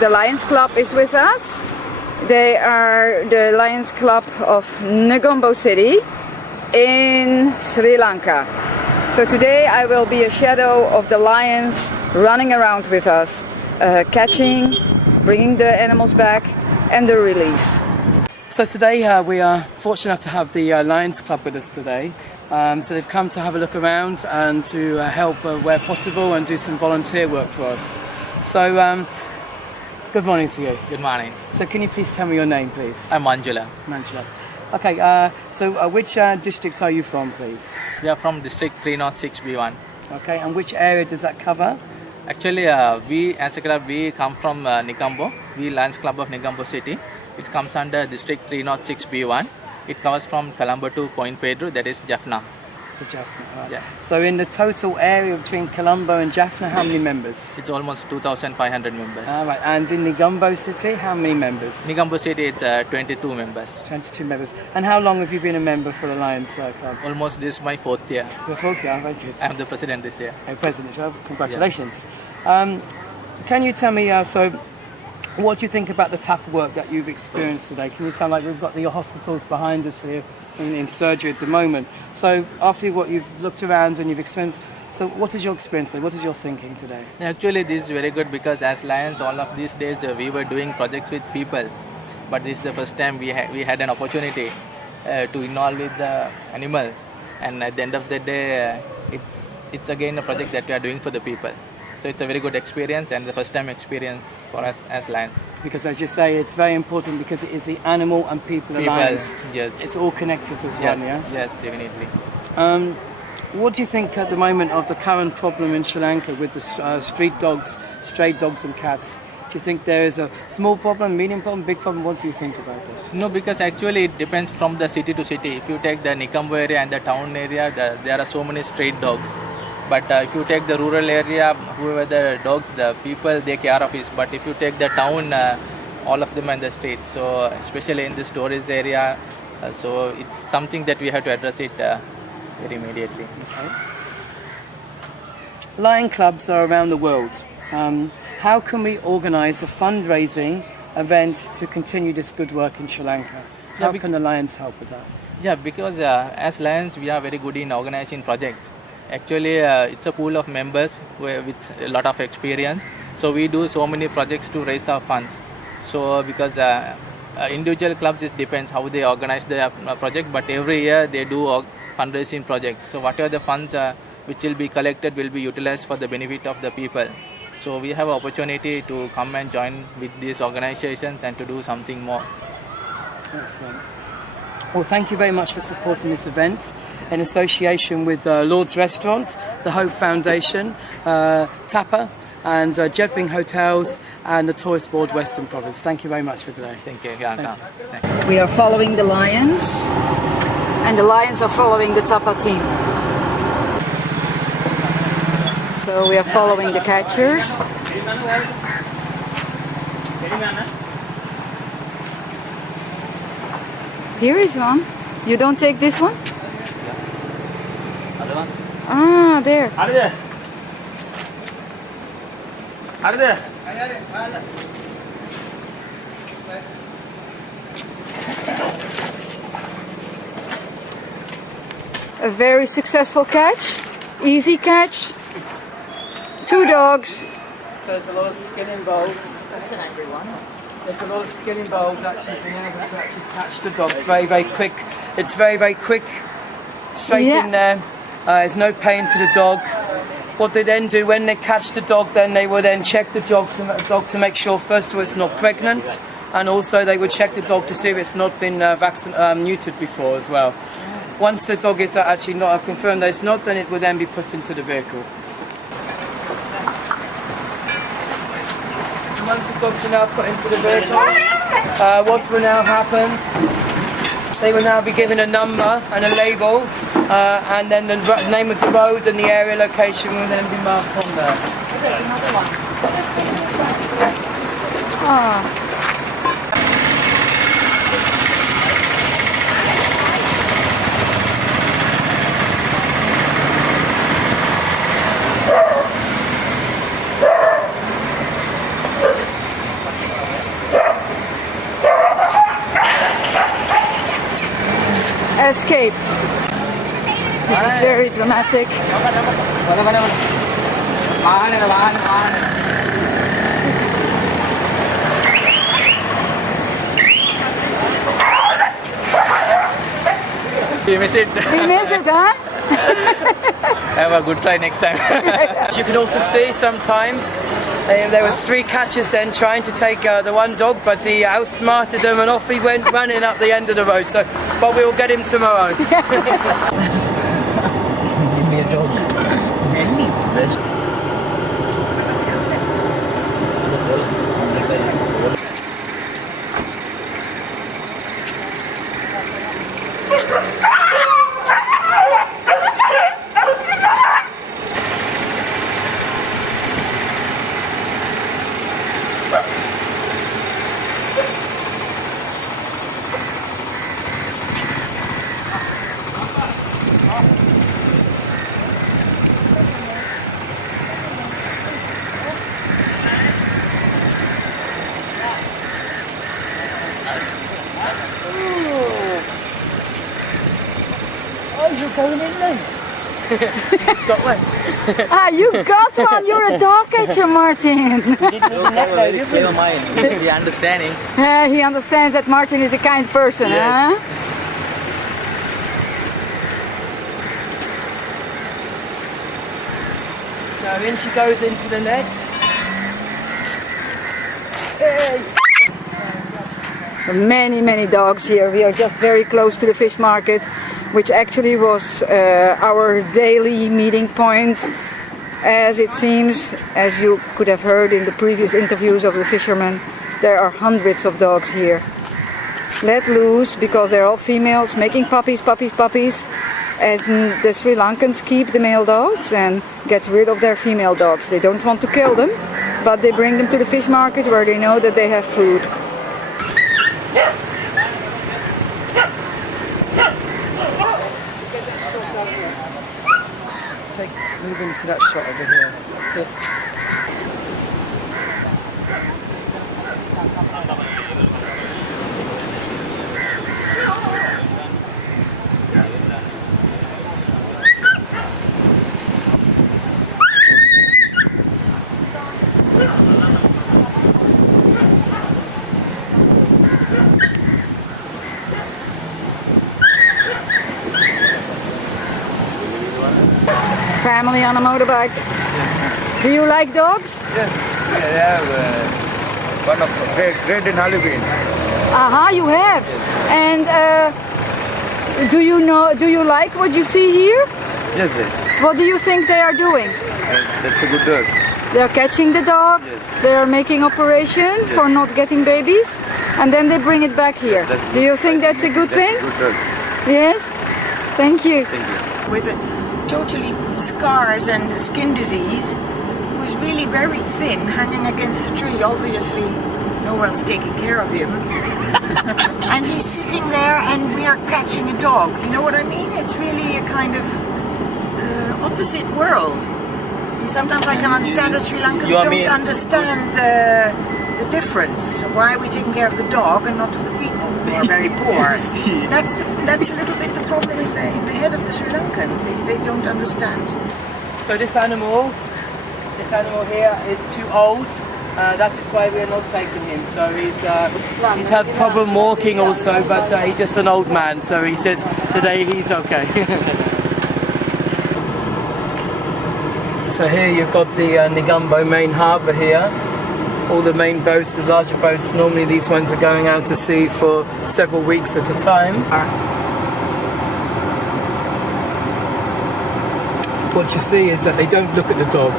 the Lions Club is with us. They are the Lions Club of Negombo city in Sri Lanka. So today I will be a shadow of the lions running around with us, catching, bringing the animals back, and the release. So today we are fortunate enough to have the Lions Club with us today. So they've come to have a look around and to help where possible and do some volunteer work for us. So good morning to you. Good morning. So can you please tell me your name, please? I'm Manjula. Manjula. Okay, so which districts are you from, please? We are from District 306B1. Okay, and which area does that cover? Actually, we as a club, we come from Negombo. We Lions Club of Negombo City. It comes under District 306B1. It covers from Colombo to Point Pedro, that is Jaffna. To Jaffna, right. Yeah. So in the total area between Colombo and Jaffna, how many members? It's almost 2,500 members. Right. And in Negombo City, how many members? Negombo City, it's 22 members. 22 members. And how long have you been a member for the Lions Club? Almost this is my 4th year. Your 4th year, very good. I'm the president this year. President, well, congratulations. Yeah. Can you tell me, what do you think about the TAPA work that you've experienced today? Can you sound like we've got your hospitals behind us here in surgery at the moment? So after what you've looked around and you've experienced, so what is your experience today? What is your thinking today? Actually, this is very good because as Lions, all of these days we were doing projects with people. But this is the first time we had an opportunity to involve with the animals. And at the end of the day, it's again a project that we are doing for the people. So it's a very good experience and the first time experience for us as Lions. Because as you say, it's very important because it is the animal and people alliance. Yes. It's all connected as one, yes? Yes, definitely. What do you think at the moment of the current problem in Sri Lanka with the street dogs, stray dogs and cats? Do you think there is a small problem, medium problem, big problem? What do you think about this? No, because actually it depends from the city to city. If you take the Negombo area and the town area, there are so many street dogs. But if you take the rural area, whoever the dogs, the people, they care of it. But if you take the town, all of them are in the street. So especially in the storage area, so it's something that we have to address it very immediately. Okay. Lion clubs are around the world. How can we organise a fundraising event to continue this good work in Sri Lanka? How can the Lions help with that? Yeah, because as Lions, we are very good in organising projects. Actually, it's a pool of members with a lot of experience. So we do so many projects to raise our funds. So because individual clubs, it depends how they organize the project. But every year they do fundraising projects. So whatever the funds which will be collected will be utilized for the benefit of the people. So we have an opportunity to come and join with these organizations and to do something more. Excellent. Well, thank you very much for supporting this event in association with Lord's Restaurant, the Hope Foundation, TAPA, and Jedping Hotels and the Tourist Board Western Province. Thank you very much for today. Thank you, Lanka. Thank you. We are following the lions, and the lions are following the TAPA team. So we are following the catchers. Here is one. You don't take this one? Ah, there. A very successful catch. Easy catch. 2 dogs. So there's a lot of skill involved. That's an angry one. There's a lot of skill involved actually being able to actually catch the dogs very, very quick. It's very, very quick. Straight in there. There's no pain to the dog. What they then do when they catch the dog, then they will then check the dog to make sure first of all it's not pregnant, and also they would check the dog to see if it's not been neutered before as well. Once the dog is actually not confirmed that it's not, then it will then be put into the vehicle. Once the dogs are now put into the vehicle, what will now happen, they will now be given a number and a label, and then the name of the road and the area location will then be marked on there. There's another one. Ah. escaped. This is very dramatic. You miss it. We miss it, huh? Have a good try next time. You can also see sometimes there was 3 catchers then trying to take the one dog, but he outsmarted them and off he went running up the end of the road. So, but we'll get him tomorrow. Give me a dog. Scotland. You got one. You're a dog catcher, Martin. Never mind. The understanding. He understands that Martin is a kind person, huh? So in she goes into the net. Many dogs here. We are just very close to the fish market, which actually was our daily meeting point, as it seems, as you could have heard in the previous interviews of the fishermen. There are hundreds of dogs here, let loose because they're all females making puppies, as the Sri Lankans keep the male dogs and get rid of their female dogs. They don't want to kill them, but they bring them to the fish market where they know that they have food. Move into that shot over here. Family on a motorbike. Do you like dogs? Yes, we have one of great in Halloween. Aha, you have. And do you like what you see here? Yes. What do you think they are doing? That's a good dog. They're catching the dog, Yes. they are making operation for not getting babies, and then they bring it back here. Do you think that's a good thing? Good dog. Yes? Thank you. With totally scars and skin disease, who's really very thin, hanging against a tree. Obviously, no one's taking care of him. And he's sitting there and we are catching a dog. You know what I mean? It's really a kind of opposite world. And sometimes I can understand that Sri Lankans don't understand the difference. Why are we taking care of the dog and not of the people who are very poor? That's a little bit the problem in the head of the Sri Lankans. They don't understand. So this animal here is too old. That is why we're not taking him. So he's had problem walking also, but he's just an old man. So he says today he's okay. So here you've got the Negombo main harbour here. All the main boats, the larger boats, normally these ones are going out to sea for several weeks at a time. What you see is that they don't look at the dog.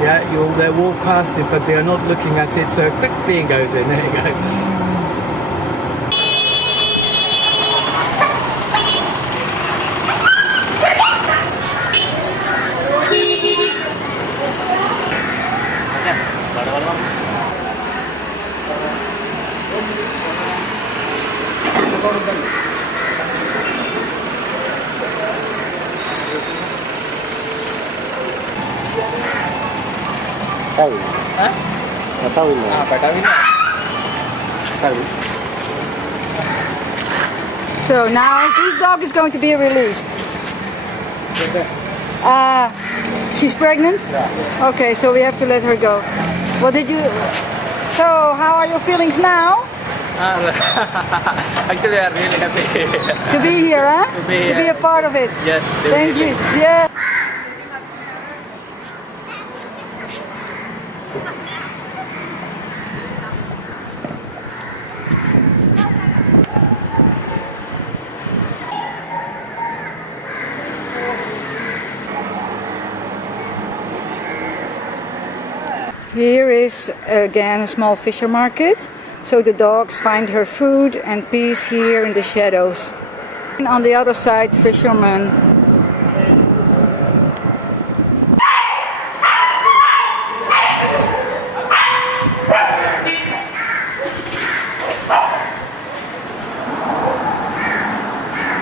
Yeah, they'll walk past it, but they are not looking at it, so a quick bean goes in, there you go. Tahu? Hah? Tak tahu ni. Apa tahu ni? Tahu. So now this dog is going to be released. She's pregnant? Yeah. Okay, so we have to let her go. What did you... So, how are your feelings now? Actually, I'm really happy. To be here, huh? To be a part of it. Yes, Thank definitely. you. Yeah. Here is again a small fisher market, so the dogs find her food and peace here in the shadows. And on the other side, fishermen.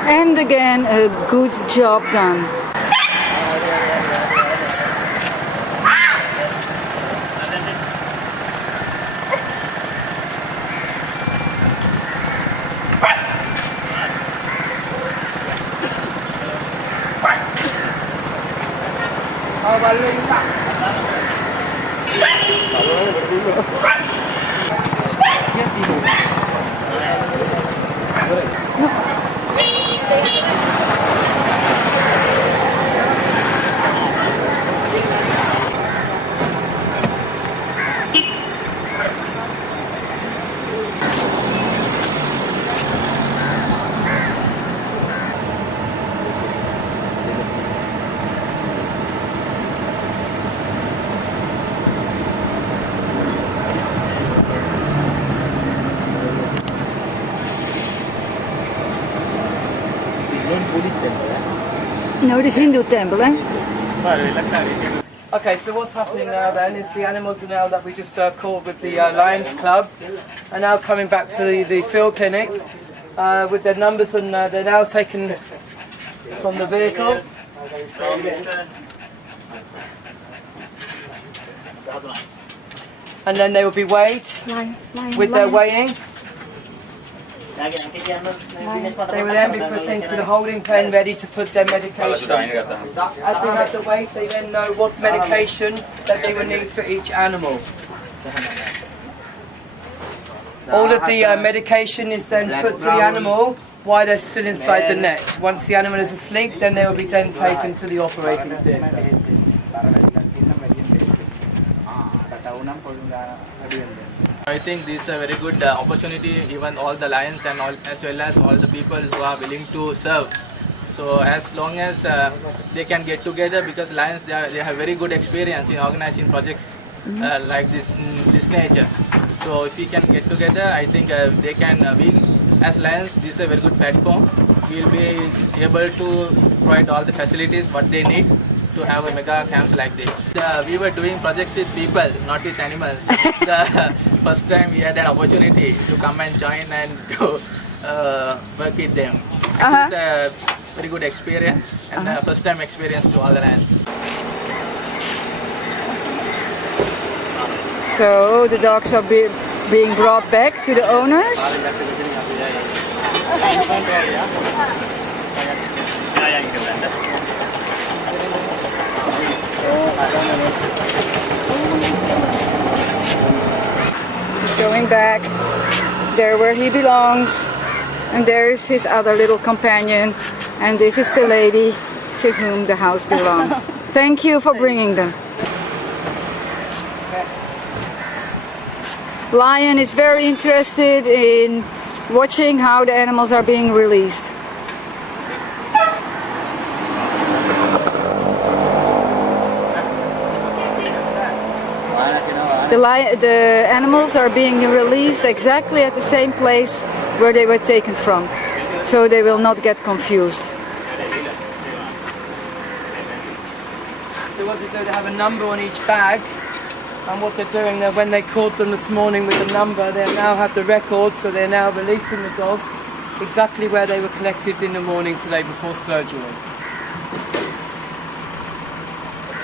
And again, a good job done. No, this Hindu temple, eh? Okay, so what's happening now then is the animals are now that we just called with the Lions Club are now coming back to the field clinic with their numbers, and they're now taken from the vehicle. And then they will be weighed with their weighing. They will then be put into the holding pen ready to put their medication. As they have the weight, they then know what medication that they will need for each animal. All of the medication is then put to the animal while they're still inside the net. Once the animal is asleep, then they will be then taken to the operating theatre. I think this is a very good opportunity, even all the lions and all, as well as all the people who are willing to serve. So as long as they can get together, because lions they have very good experience in organizing projects like this nature. So if we can get together, I think they can. We as lions, this is a very good platform. We will be able to provide all the facilities what they need to have a mega camps like this. We were doing projects with people, not with animals. The first time we had an opportunity to come and join and to work with them. It's a very good experience and first time experience to all the lions. So the dogs are being brought back to the owners. He's going back there where he belongs, and there is his other little companion, and this is the lady to whom the house belongs. Thank you for bringing them. Lion is very interested in watching how the animals are being released. The animals are being released exactly at the same place where they were taken from, so they will not get confused. So what they do, they have a number on each bag, and what they're doing, when they caught them this morning with the number, they now have the record, so they're now releasing the dogs exactly where they were collected in the morning today before surgery.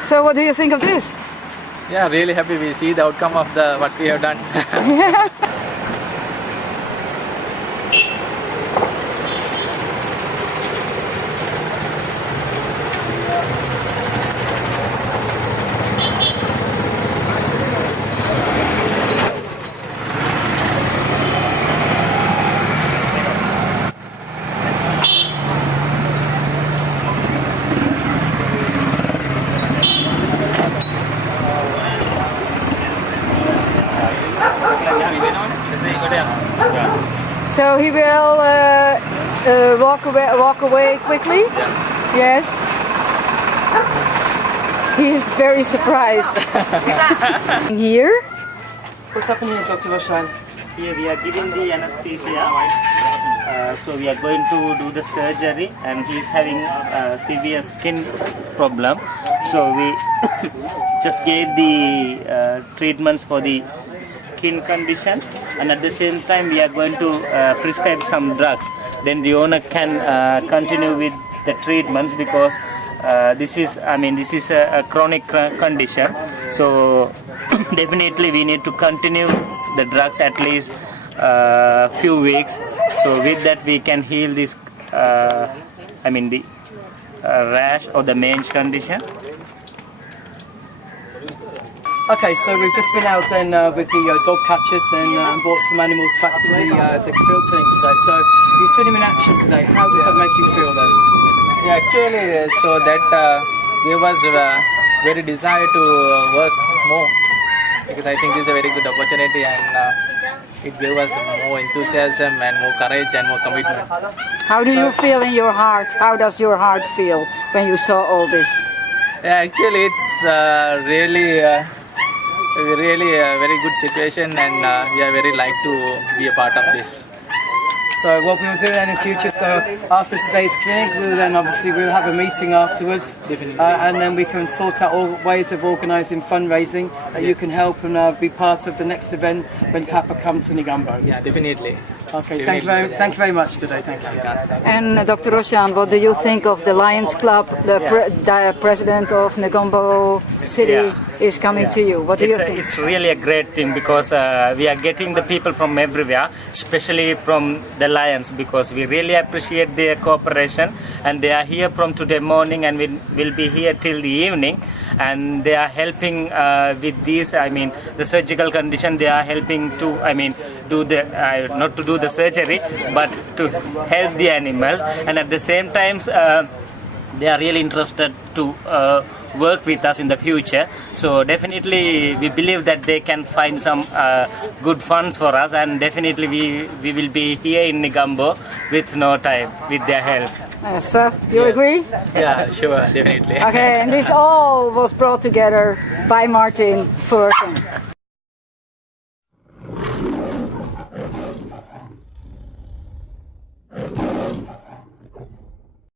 So what do you think of this? Yeah, really happy we see the outcome of what we have done. So he will walk away quickly? Yes. He is very surprised. Here? What's happening here, Dr. Roshan? Here we are giving the anesthesia. So we are going to do the surgery, and he is having a severe skin problem. So we just gave the treatments for the skin condition, and at the same time we are going to prescribe some drugs. Then the owner can continue with the treatments, because this is a chronic condition. So definitely we need to continue the drugs at least few weeks. So with that we can heal this the rash or the mange condition. Okay, so we've just been out then with the dog catchers then and brought some animals back to the field clinic today. So you've seen him in action today. How does that make you feel then? Yeah, actually, so that gave us very desire to work more, because I think this is a very good opportunity, and it gave us more enthusiasm and more courage and more commitment. How do you feel in your heart? How does your heart feel when you saw all this? Yeah, actually, it's really a very good situation, and we are very like to be a part of this. So what we will do then in future, so after today's clinic, we'll have a meeting afterwards, and then we can sort out all ways of organising fundraising that you can help and be part of the next event when TAPA come to Negombo. Yeah, definitely. Okay, thank you very much today. Thank you. And Dr. Roshan, what do you think of the Lions Club? The president of Negombo City is coming to you. What do you think? It's really a great thing, because we are getting the people from everywhere, especially from the Lions, because we really appreciate their cooperation, and they are here from today morning and will be here till the evening, and they are helping with these, the surgical condition. They are helping to, do the, not to do the surgery, but to help the animals, and at the same time they are really interested to work with us in the future. So definitely we believe that they can find some good funds for us, and definitely we will be here in Negombo with no time with their help. Sir, you agree? Yeah, sure, definitely. Okay, and this all was brought together by Martin Furten.